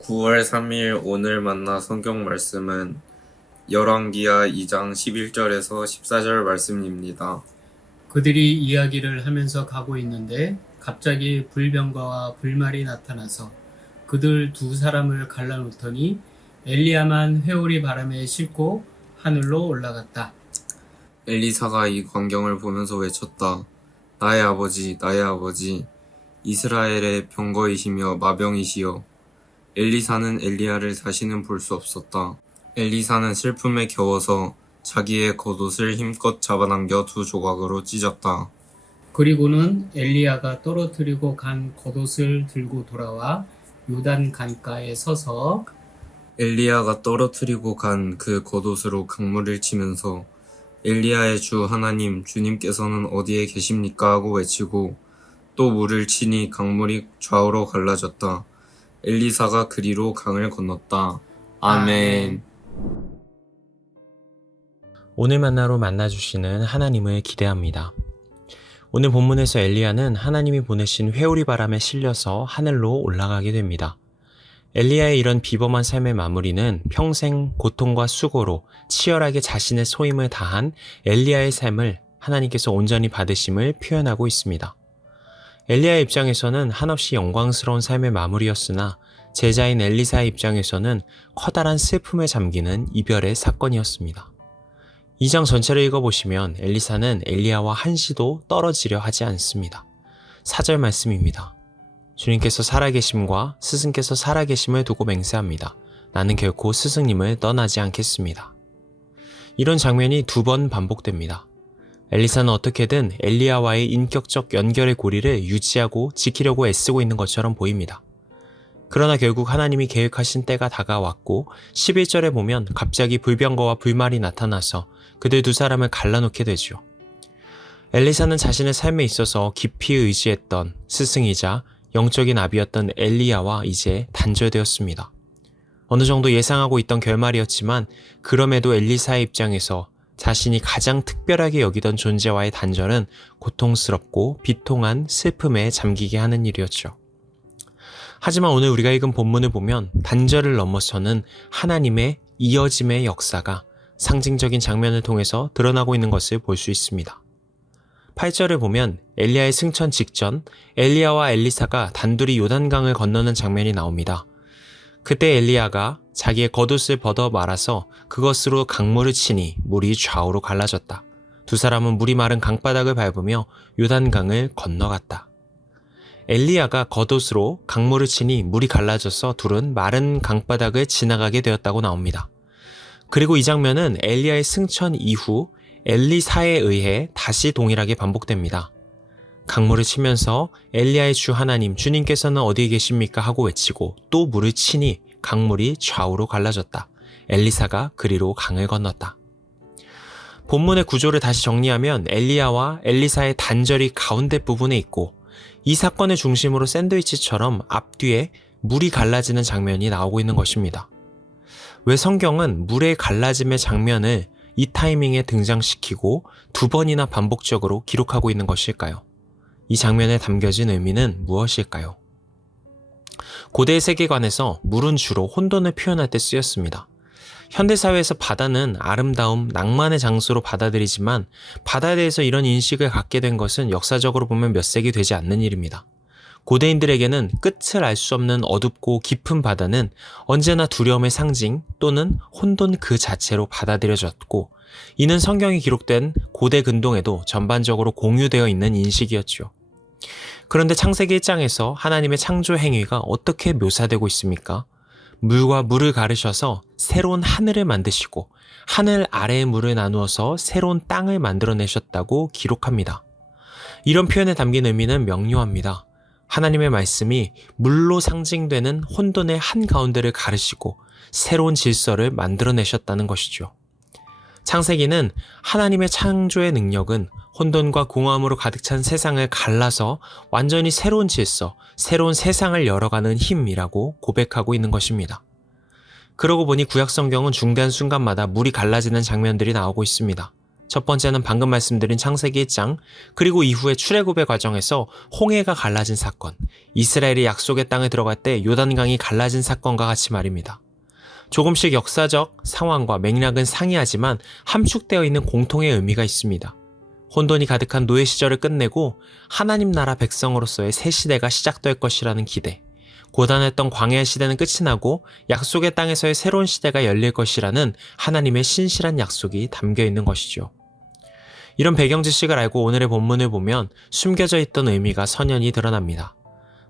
9월 3일 오늘 만나 성경 말씀은 열왕기하 2장 11절에서 14절 말씀입니다. 그들이 이야기를 하면서 가고 있는데 갑자기 불병거와 불말이 나타나서 그들 두 사람을 갈라놓더니 엘리야만 회오리 바람에 싣고 하늘로 올라갔다. 엘리사가 이 광경을 보면서 외쳤다. 나의 아버지, 나의 아버지, 이스라엘의 병거이시며 마병이시여. 엘리사는 엘리야를 다시는 볼 수 없었다. 엘리사는 슬픔에 겨워서 자기의 겉옷을 힘껏 잡아당겨 두 조각으로 찢었다. 그리고는 엘리야가 떨어뜨리고 간 겉옷을 들고 돌아와 요단 강가에 서서 엘리야가 떨어뜨리고 간 그 겉옷으로 강물을 치면서 엘리야의 주 하나님, 주님께서는 어디에 계십니까? 하고 외치고 또 물을 치니 강물이 좌우로 갈라졌다. 엘리사가 그리로 강을 건넜다. 아멘. 오늘 만나로 만나주시는 하나님을 기대합니다. 오늘 본문에서 엘리야는 하나님이 보내신 회오리 바람에 실려서 하늘로 올라가게 됩니다. 엘리야의 이런 비범한 삶의 마무리는 평생 고통과 수고로 치열하게 자신의 소임을 다한 엘리야의 삶을 하나님께서 온전히 받으심을 표현하고 있습니다. 엘리야의 입장에서는 한없이 영광스러운 삶의 마무리였으나 제자인 엘리사의 입장에서는 커다란 슬픔에 잠기는 이별의 사건이었습니다. 2장 전체를 읽어보시면 엘리사는 엘리야와 한시도 떨어지려 하지 않습니다. 4절 말씀입니다. 주님께서 살아계심과 스승께서 살아계심을 두고 맹세합니다. 나는 결코 스승님을 떠나지 않겠습니다. 이런 장면이 2번 반복됩니다. 엘리사는 어떻게든 엘리야와의 인격적 연결의 고리를 유지하고 지키려고 애쓰고 있는 것처럼 보입니다. 그러나 결국 하나님이 계획하신 때가 다가왔고 11절에 보면 갑자기 불병거와 불말이 나타나서 그들 두 사람을 갈라놓게 되죠. 엘리사는 자신의 삶에 있어서 깊이 의지했던 스승이자 영적인 아비였던 엘리야와 이제 단절되었습니다. 어느 정도 예상하고 있던 결말이었지만 그럼에도 엘리사의 입장에서 자신이 가장 특별하게 여기던 존재와의 단절은 고통스럽고 비통한 슬픔에 잠기게 하는 일이었죠. 하지만 오늘 우리가 읽은 본문을 보면 단절을 넘어서는 하나님의 이어짐의 역사가 상징적인 장면을 통해서 드러나고 있는 것을 볼 수 있습니다. 8절을 보면 엘리야의 승천 직전 엘리야와 엘리사가 단둘이 요단강을 건너는 장면이 나옵니다. 그때 엘리야가 자기의 겉옷을 벗어 말아서 그것으로 강물을 치니 물이 좌우로 갈라졌다. 두 사람은 물이 마른 강바닥을 밟으며 요단강을 건너갔다. 엘리야가 겉옷으로 강물을 치니 물이 갈라져서 둘은 마른 강바닥을 지나가게 되었다고 나옵니다. 그리고 이 장면은 엘리야의 승천 이후 엘리사에 의해 다시 동일하게 반복됩니다. 강물을 치면서 엘리야의 주 하나님, 주님께서는 어디에 계십니까? 하고 외치고 또 물을 치니 강물이 좌우로 갈라졌다. 엘리사가 그리로 강을 건넜다. 본문의 구조를 다시 정리하면 엘리야와 엘리사의 단절이 가운데 부분에 있고 이 사건의 중심으로 샌드위치처럼 앞뒤에 물이 갈라지는 장면이 나오고 있는 것입니다. 왜 성경은 물의 갈라짐의 장면을 이 타이밍에 등장시키고 2번이나 반복적으로 기록하고 있는 것일까요? 이 장면에 담겨진 의미는 무엇일까요? 고대의 세계관에서 물은 주로 혼돈을 표현할 때 쓰였습니다. 현대사회에서 바다는 아름다움, 낭만의 장소로 받아들이지만 바다에 대해서 이런 인식을 갖게 된 것은 역사적으로 보면 몇 세기 되지 않는 일입니다. 고대인들에게는 끝을 알 수 없는 어둡고 깊은 바다는 언제나 두려움의 상징 또는 혼돈 그 자체로 받아들여졌고 이는 성경이 기록된 고대 근동에도 전반적으로 공유되어 있는 인식이었죠. 그런데 창세기 1장에서 하나님의 창조 행위가 어떻게 묘사되고 있습니까? 물과 물을 가르셔서 새로운 하늘을 만드시고 하늘 아래의 물을 나누어서 새로운 땅을 만들어내셨다고 기록합니다. 이런 표현에 담긴 의미는 명료합니다. 하나님의 말씀이 물로 상징되는 혼돈의 한가운데를 가르시고 새로운 질서를 만들어내셨다는 것이죠. 창세기는 하나님의 창조의 능력은 혼돈과 공허함으로 가득 찬 세상을 갈라서 완전히 새로운 질서, 새로운 세상을 열어가는 힘이라고 고백하고 있는 것입니다. 그러고 보니 구약 성경은 중대한 순간마다 물이 갈라지는 장면들이 나오고 있습니다. 첫 번째는 방금 말씀드린 창세기 1장, 그리고 이후에 출애굽의 과정에서 홍해가 갈라진 사건, 이스라엘이 약속의 땅에 들어갈 때 요단강이 갈라진 사건과 같이 말입니다. 조금씩 역사적 상황과 맥락은 상이하지만 함축되어 있는 공통의 의미가 있습니다. 혼돈이 가득한 노예 시절을 끝내고 하나님 나라 백성으로서의 새 시대가 시작될 것이라는 기대, 고단했던 광야 시대는 끝이 나고 약속의 땅에서의 새로운 시대가 열릴 것이라는 하나님의 신실한 약속이 담겨 있는 것이죠. 이런 배경 지식을 알고 오늘의 본문을 보면 숨겨져 있던 의미가 선연히 드러납니다.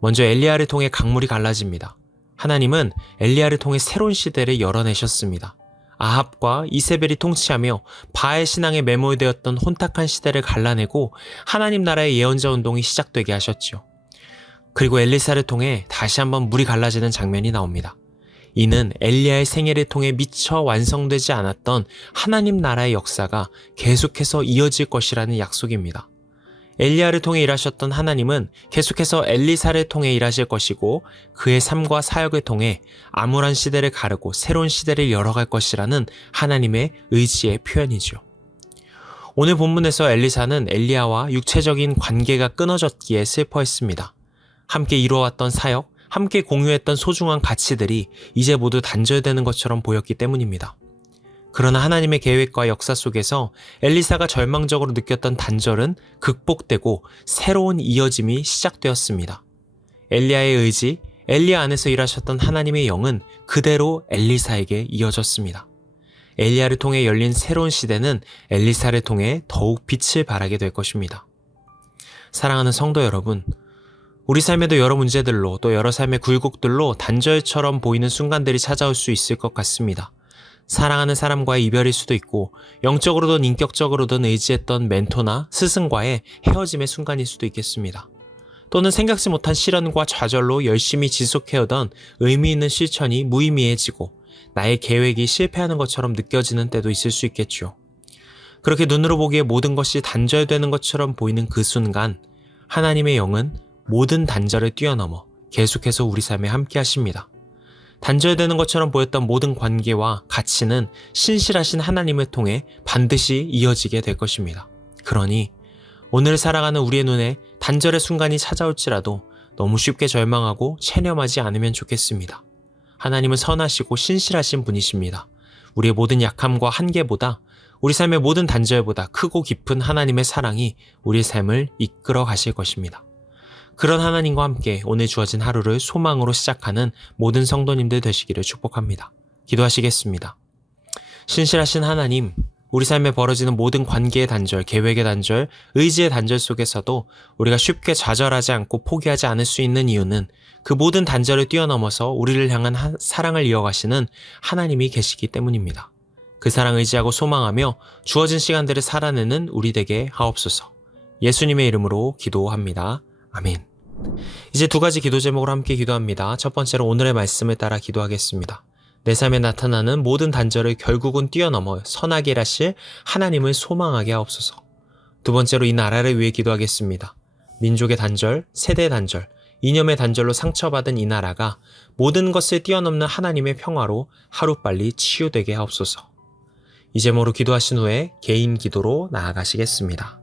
먼저 엘리야를 통해 강물이 갈라집니다. 하나님은 엘리야를 통해 새로운 시대를 열어내셨습니다. 아합과 이세벨이 통치하며 바알 신앙에 매몰되었던 혼탁한 시대를 갈라내고 하나님 나라의 예언자 운동이 시작되게 하셨죠. 그리고 엘리사를 통해 다시 한번 물이 갈라지는 장면이 나옵니다. 이는 엘리야의 생애를 통해 미처 완성되지 않았던 하나님 나라의 역사가 계속해서 이어질 것이라는 약속입니다. 엘리야를 통해 일하셨던 하나님은 계속해서 엘리사를 통해 일하실 것이고 그의 삶과 사역을 통해 암울한 시대를 가르고 새로운 시대를 열어갈 것이라는 하나님의 의지의 표현이죠. 오늘 본문에서 엘리사는 엘리야와 육체적인 관계가 끊어졌기에 슬퍼했습니다. 함께 이루어왔던 사역, 함께 공유했던 소중한 가치들이 이제 모두 단절되는 것처럼 보였기 때문입니다. 그러나 하나님의 계획과 역사 속에서 엘리사가 절망적으로 느꼈던 단절은 극복되고 새로운 이어짐이 시작되었습니다. 엘리야의 의지, 엘리야 안에서 일하셨던 하나님의 영은 그대로 엘리사에게 이어졌습니다. 엘리야를 통해 열린 새로운 시대는 엘리사를 통해 더욱 빛을 발하게 될 것입니다. 사랑하는 성도 여러분, 우리 삶에도 여러 문제들로 또 여러 삶의 굴곡들로 단절처럼 보이는 순간들이 찾아올 수 있을 것 같습니다. 사랑하는 사람과의 이별일 수도 있고 영적으로든 인격적으로든 의지했던 멘토나 스승과의 헤어짐의 순간일 수도 있겠습니다. 또는 생각지 못한 시련과 좌절로 열심히 지속해오던 의미 있는 실천이 무의미해지고 나의 계획이 실패하는 것처럼 느껴지는 때도 있을 수 있겠죠. 그렇게 눈으로 보기에 모든 것이 단절되는 것처럼 보이는 그 순간 하나님의 영은 모든 단절을 뛰어넘어 계속해서 우리 삶에 함께 하십니다. 단절되는 것처럼 보였던 모든 관계와 가치는 신실하신 하나님을 통해 반드시 이어지게 될 것입니다. 그러니 오늘 살아가는 우리의 눈에 단절의 순간이 찾아올지라도 너무 쉽게 절망하고 체념하지 않으면 좋겠습니다. 하나님은 선하시고 신실하신 분이십니다. 우리의 모든 약함과 한계보다 우리 삶의 모든 단절보다 크고 깊은 하나님의 사랑이 우리의 삶을 이끌어 가실 것입니다. 그런 하나님과 함께 오늘 주어진 하루를 소망으로 시작하는 모든 성도님들 되시기를 축복합니다. 기도하시겠습니다. 신실하신 하나님, 우리 삶에 벌어지는 모든 관계의 단절, 계획의 단절, 의지의 단절 속에서도 우리가 쉽게 좌절하지 않고 포기하지 않을 수 있는 이유는 그 모든 단절을 뛰어넘어서 우리를 향한 사랑을 이어가시는 하나님이 계시기 때문입니다. 그 사랑 의지하고 소망하며 주어진 시간들을 살아내는 우리 되게 하옵소서. 예수님의 이름으로 기도합니다. 아멘. 이제 두 가지 기도 제목으로 함께 기도합니다. 첫 번째로 오늘의 말씀을 따라 기도하겠습니다. 내 삶에 나타나는 모든 단절을 결국은 뛰어넘어 선하게 일하실 하나님을 소망하게 하옵소서. 두 번째로 이 나라를 위해 기도하겠습니다. 민족의 단절, 세대의 단절, 이념의 단절로 상처받은 이 나라가 모든 것을 뛰어넘는 하나님의 평화로 하루빨리 치유되게 하옵소서. 이 제목으로 기도하신 후에 개인 기도로 나아가시겠습니다.